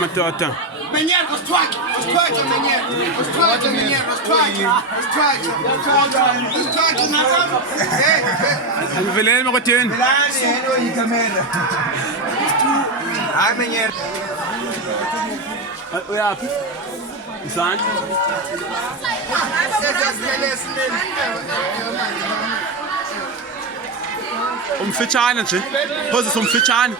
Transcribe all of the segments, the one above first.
madoda. Menyer, strike, Menyer. Strike, Andiveleni makwetheni. Hello, yikamera. Hayi Menyer. Uyaphi? Isandla. Umfitshane nje. Phosa umfitshane.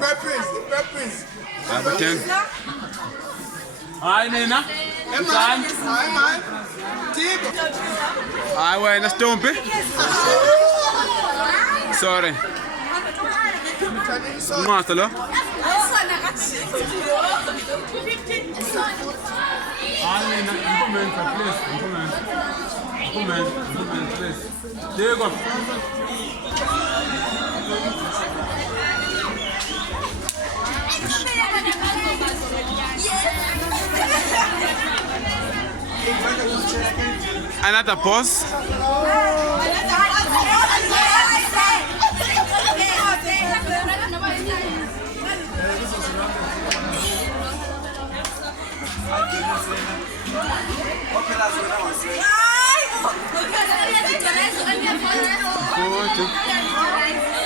Peppers. Makwetheni. Hayi nina. Isandla. Hi, man. Tip. Hayi wena Stompi. Sorry. Unqasa lo. Hayi nina, implement please, implement please. Diego. Another boss. Good.